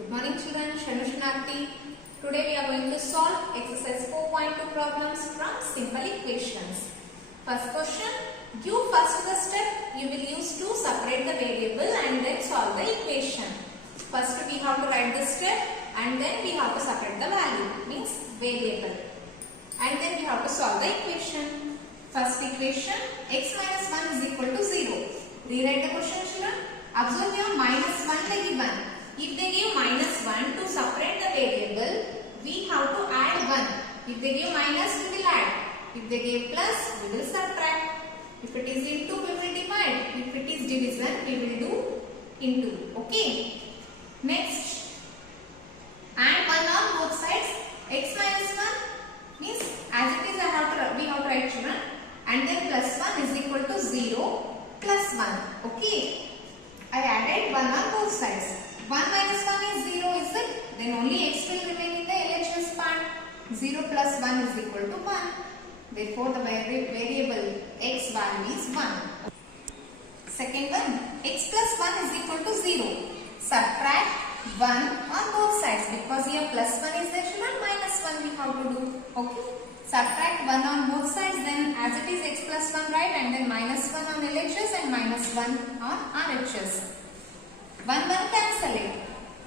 Good morning children, Shanu Shanarthi. Today we are going to solve exercise 4.2 problems from simple equations. First question, you first the step you will use to separate the variable and then solve the equation. First we have to write the step and then we have to separate the value, means variable. And then we have to solve the equation. First equation, x minus 1 is equal to 0. Rewrite the question children. Observe here minus 1 they given. If they give minus 1 to separate the variable, we have to add 1. If they give minus, we will add. If they give plus, we will subtract. If it is into, we will divide. If it is division, we will do into. Okay. Next, add 1 on both sides. X minus 1 means as it is we have to write children. And then plus 1 is equal to 0 plus 1. Okay. I added 1 on both sides. 1 minus 1 is 0, is it? Then only x will remain in the LHS part. 0 plus 1 is equal to 1. Therefore, the variable x value is 1. Second one, x plus 1 is equal to 0. Subtract 1 on both sides because here plus 1 is there, children, minus 1 we have to do. Okay. Subtract 1 on both sides, then as it is x plus 1, right, and then minus 1 on LHS and minus 1 on RHS. 1 cancel it.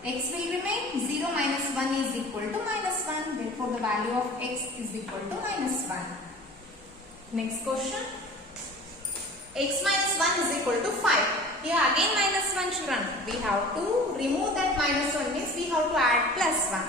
X will remain. 0 minus 1 is equal to minus 1. Therefore, the value of x is equal to minus 1. Next question. X minus 1 is equal to 5. Here again minus 1 children. We have to remove that minus 1 means we have to add plus 1.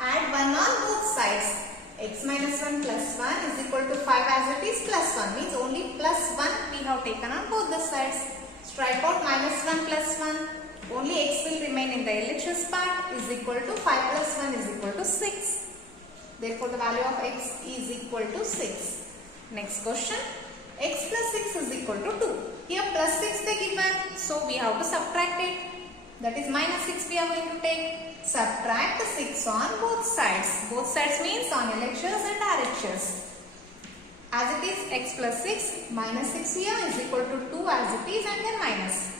Add 1 on both sides. X minus 1 plus 1 is equal to 5 as it is plus 1 means only plus 1 we have taken on both the sides. Strike out minus 1 plus 1. Only x will remain in the LHS part is equal to 5 plus 1 is equal to 6. Therefore, the value of x is equal to 6. Next question. X plus 6 is equal to 2. Here plus 6 they given. So, we have to subtract it. That is minus 6 we are going to take. Subtract 6 on both sides. Both sides means on LHS and RHS. As it is x plus 6 minus 6 here is equal to 2 as it is and then minus.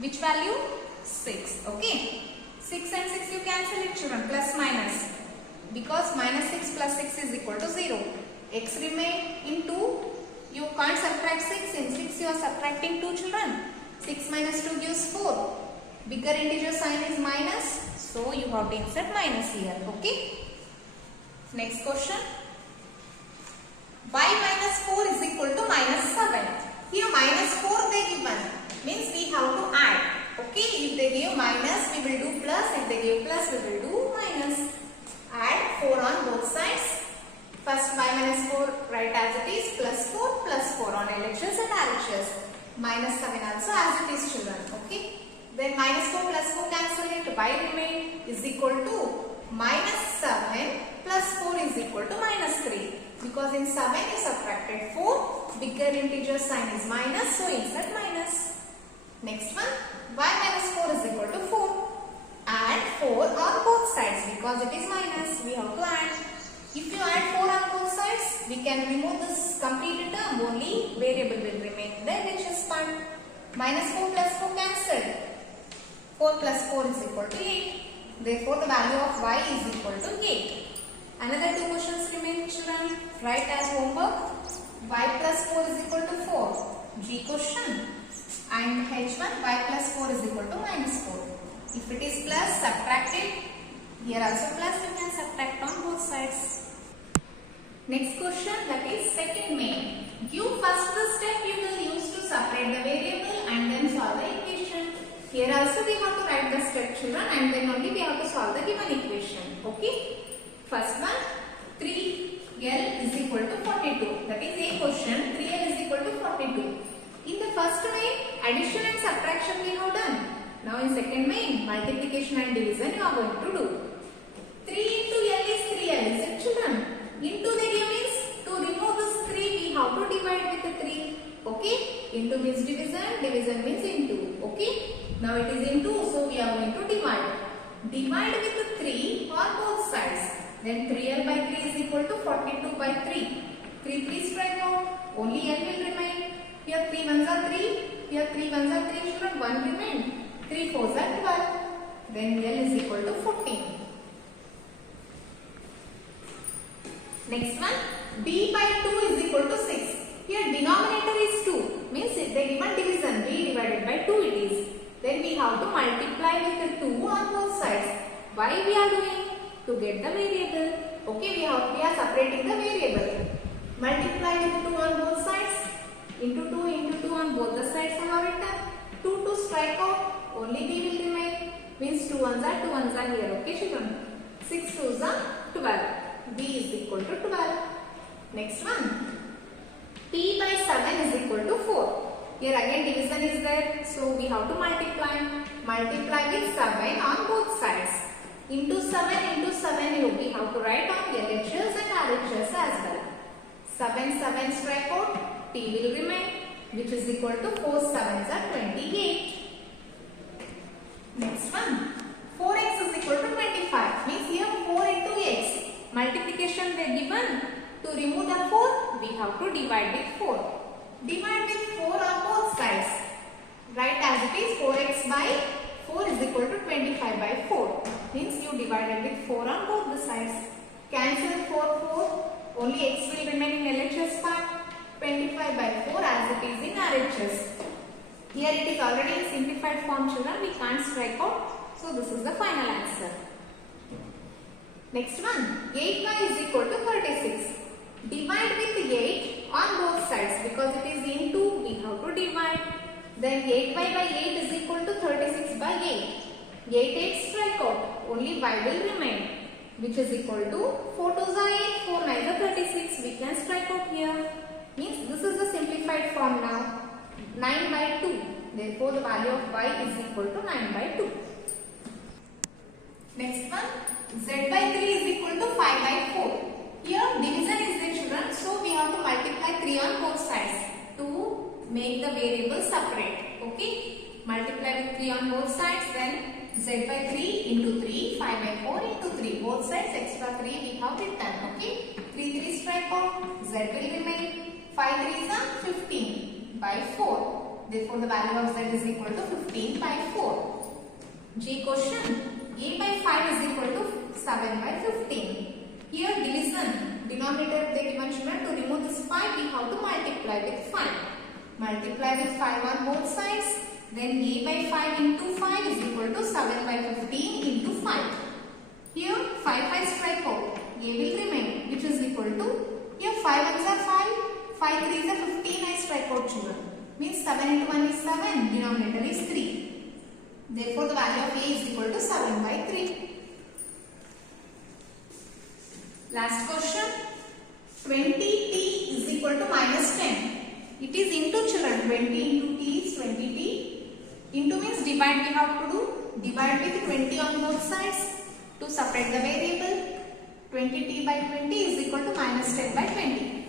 Which value? 6. Okay. 6 and 6 you cancel it children. Plus minus. Because minus 6 plus 6 is equal to 0. X remain in 2. You can't subtract 6. In 6 you are subtracting 2 children. 6 minus 2 gives 4. Bigger integer sign is minus. So you have to insert minus here. Okay. Next question. Y minus 4 is equal to minus 7. Here minus 4 they given. Means we have to add. Okay, if they give minus, we will do plus. If they give plus, we will do minus. Add 4 on both sides. First y minus 4 write as it is plus 4 on LHS and RHS. Minus 7 also as it is children. Okay. Then minus 4 plus 4 cancel it. Y remain is equal to minus 7 plus 4 is equal to minus 3. Because in 7 you subtracted 4. Bigger integer sign is minus. So insert minus. Next one, y minus 4 is equal to 4. Add 4 on both sides because it is minus. We have to add. If you add 4 on both sides, we can remove this complete term. Only variable will remain in the LHS part. Minus 4 plus 4 cancelled. 4 plus 4 is equal to 8. Therefore, the value of y is equal to 8. Another 2 questions remain children. Write as homework. Y plus 4 is equal to 4. G question. And H1 y plus 4 is equal to minus 4. If it is plus, subtract it. Here also plus, you can subtract on both sides. Next question, that is second main. You first the step you will use to separate the variable and then solve the equation. Here also we have to write the step children and then only we have to solve the given equation. Okay. First one, 3L is equal to 42. That is a question. 3L is equal to 42. In the first main, addition and subtraction we have done. Now in second main, multiplication and division you are going to do. 3 into L is 3L, is it children? Into the area means to remove this 3 we have to divide with the 3. Okay? Into means division, division means into. Okay? Now it is into, so we are going to divide. Divide with the 3 on both sides. Then 3L by 3 is equal to 42 by 3. 3 strike out. Only L will remain. Here 3 ones are 3. Here 3 ones are 3 children. 1 remain. 3 4s are 12. then L is equal to 14. Next one, B by 2 is equal to 6. Here denominator is 2, means they given division, B divided by 2 it is. Then we have to multiply with 2 on both sides. Why we are doing? To get the variable. Okay, we are separating the variable. Multiply with 2 on both sides. Into 2 on both the sides I have written. 2 to strike out, only B will remain. Means 2 ones are here. Okay children. 6 2s are 12. B is equal to 12. Next one. P by 7 is equal to 4. Here again division is there. So we have to multiply. Multiply with 7 on both sides. Into 7 we have to write on LHS and RHS as well. 7 strike out, T will remain, which is equal to 4 7s are 28. Next one, 4x is equal to 25. Means here 4 into x. Multiplication they given. To remove the 4, we have to divide with 4. Divide with 4 on both sides. Write as it is 4x by 4 is equal to 25 by 4. Means you divided with 4 on both the sides. Cancel 4. Only x will remain in LHS part. 25 by 4 as it is in RHS. Here it is already in simplified form children. We can't strike out. So this is the final answer. Next one. 8y is equal to 36. Divide with 8 on both sides. Because it is into, we have to divide. Then 8y by 8 is equal to 36 by 8. 8 strike out. Only y will remain. Which is equal to 4 2s are 8, 4 9s are 36. We can strike out here. Means this is the simplified form now. 9 by 2. Therefore the value of y is equal to 9 by 2. Next one. Z by 3 is equal to 5 by 4. Here division is the children. So we have to multiply 3 on both sides. To make the variable separate. Okay. Multiply with 3 on both sides. Then z by 3 into 3, 5 by 4 into 3. Both sides extra 3 we have written. Okay. 3 3 strike out. Z will remain. 5 3s are 15 by 4. Therefore the value of z is equal to 15 by 4. G question. A by 5 is equal to 7 by 15. Here division. Denominator they given children. To remove this 5 we have to multiply with 5. Multiply with 5 on both sides. Then a by 5 into 5 is equal to 7 by 15 into 5. Here 5 strike out. A will remain, which is equal to, here 5 ones are 5, 5 3s are 15. I strike out children. Means 7 into 1 is 7. Denominator is 3. Therefore the value of a is equal to 7 by 3. Last question. 20t is equal to minus 10. It is into children. 20 into t is 20t. Into means divide we have to do. Divide with 20 on both sides to separate the variable. 20t by 20 is equal to minus 10 by 20.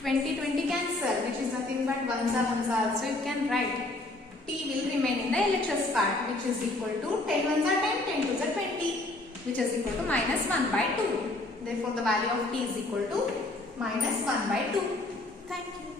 20 cancel, which is nothing but 1s are. So you can write t will remain in the LHS part, which is equal to 10 1s are 10, 10 2s are 20, which is equal to minus 1 by 2. Therefore the value of t is equal to minus 1 by 2. Thank you.